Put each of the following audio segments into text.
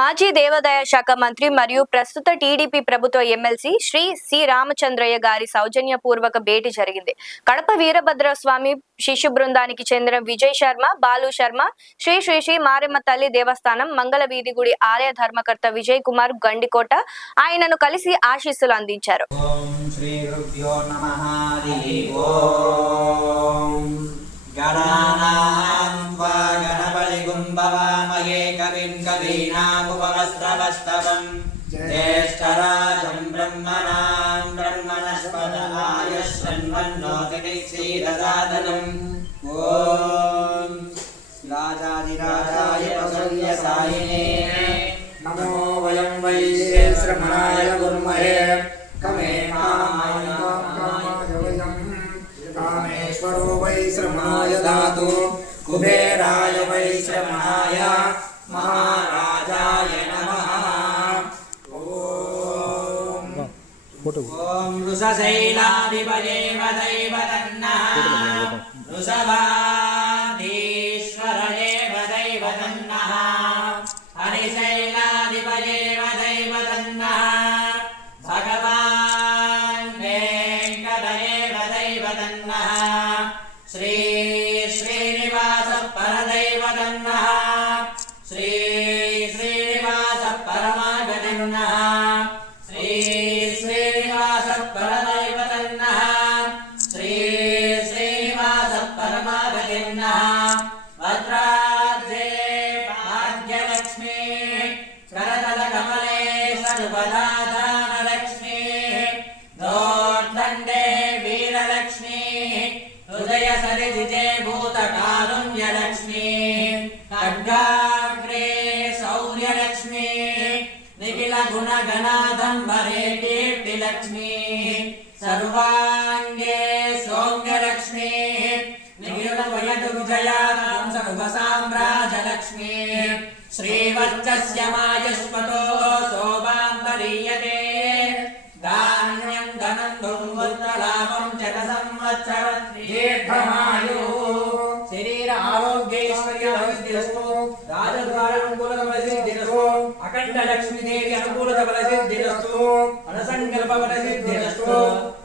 మాజీ దేవాదాయ శాఖ మంత్రి మరియు ప్రస్తుత టీడీపీ ప్రభుత్వ ఎమ్మెల్సీ శ్రీ సి రామచంద్రయ్య గారి సౌజన్యపూర్వక భేటీ జరిగింది. కడప వీరభద్రస్వామి శిష్యు బృందానికి చెందిన విజయ్ శర్మ, బాలు శర్మ, శ్రీ శ్రీ శ్రీ మారెమ్మ తల్లి దేవస్థానం మంగళ వీధి గుడి ఆలయ ధర్మకర్త విజయ్ కుమార్ గండికోట ఆయనను కలిసి ఆశీస్సులు అందించారు. ज्येष्ठराजं ब्रह्मणां ब्रह्मणस्पदाय शृण्वन्नोतिक्षीरसादनम् ॐ राजाधिराजाय प्रसन्नसायिने नमो वयं वै श्रमणाय गुरुमहे कमे कामेश्वरो वै श्रमणाय धातु कुबेराय वै श्रमणाय महाराजाय नमः। ओम ऋषशैलाधिपये वदैवतन्नः ऋषभाधीश्वरये वदैवतन्नः हरिशैलाधिपये वदैवतन्नः भगवान् वेङ्कटये वदैवतन्नः श्री श्रीनिवास परदैवतन्नः श्री श्रीनिवास परमागतिर्नः श्री श्रीनिवास परदैवतन्नः श्री श्रीनिवास परमागतिर्नः भद्राद्रे भाग्यलक्ष्मी करतलकमले सर्वदाधानलक्ष्मी दोर्दण्डे वीरलक्ष्मी हृदयसरिजिते भूतकारुण्यलक्ष्मी खड्गाग्रे शौर्यलक्ष्मी निखिल गुणगणाधम्बरे कीर्तिलक्ष्मी सर्वाङ्गे सौम्यलक्ष्मी निखिल वयदुर्जयानां सर्वसाम्राजलक्ष्मी श्रीवत्सस्य मायस्पतो शोभाम्बरीयते धान्यं धनं दुर्मुत्रलाभं शतसंवत्सरं दीर्घमायुः शरीर आरोग्यैश्वर्यसिद्धिरस्तु राजद्वार अनुकूलफलसिद्धिरस्तु अखंड लक्ष्मी देवी अनुकूलफलसिद्धिरस्तु अनसंकल्प फलसिद्धिरस्तु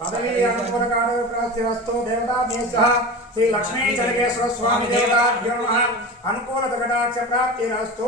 पदवी अनुकूलकारकप्राप्तिरस्तु देवताभ्यः श्री लक्ष्मी चरकेश्वर स्वामी देवताभ्यो नमः अनुकूलकटाक्ष प्राप्तिरस्तु।